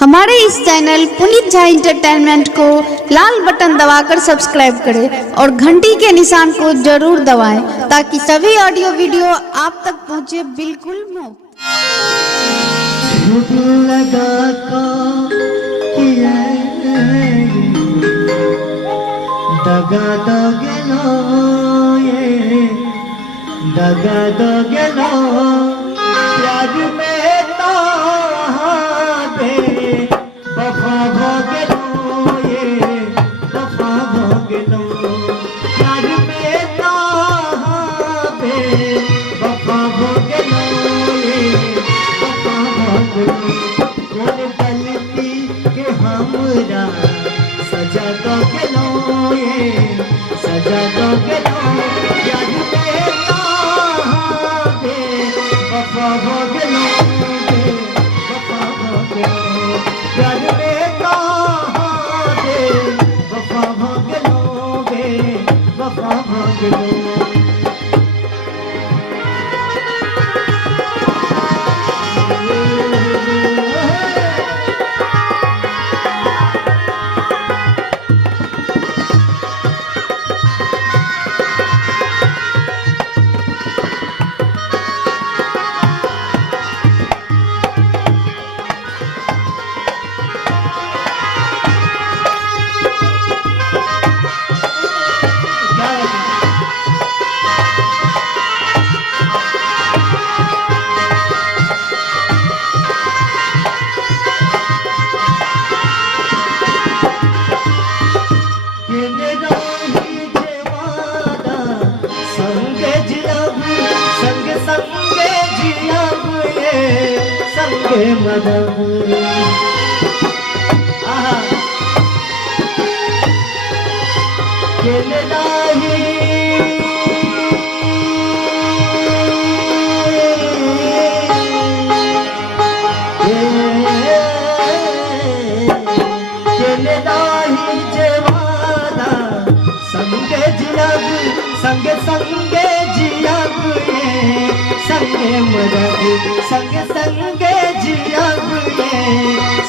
हमारे इस channel Puneet Jha entertainment को लाल button दबाकर सब्सक्राइब करें और घंटी के निशान को जरूर दबाएं ताकि सभी ऑडियो वीडियो आप तक पहुंचे बिल्कुल मुफ्त। दगा दो गेलो प्यार में तो वफा भो गेलो ये वफा भो गेलो प्यार में तो वफा भो गेलो ये वफा भो गेलो कौन गलती के हमरा सजा दो गेलो ये सजा दो गेलो प्यार में वफा भो गेलो वफा भो गेलो प्यार में वफा भो गेलो वफा भो गेलो। मदद केले नाही केले नाही जेवादा संगे जियाब संगे संगे जियाब संगे मदद संगे संगे जियाब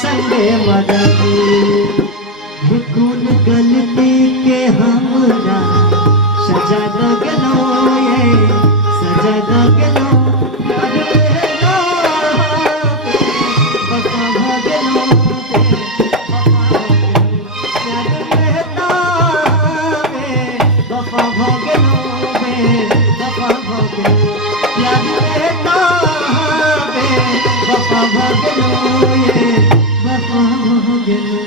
संगे मदद कौन गलती के हमरा सजा दो गेलो ये सजा दो गेलो प्यार में वफा भो गेलो वफा भो गेलो वफा भो गेलो प्यार में वफा भो गेलो ये वफा भो गेलो।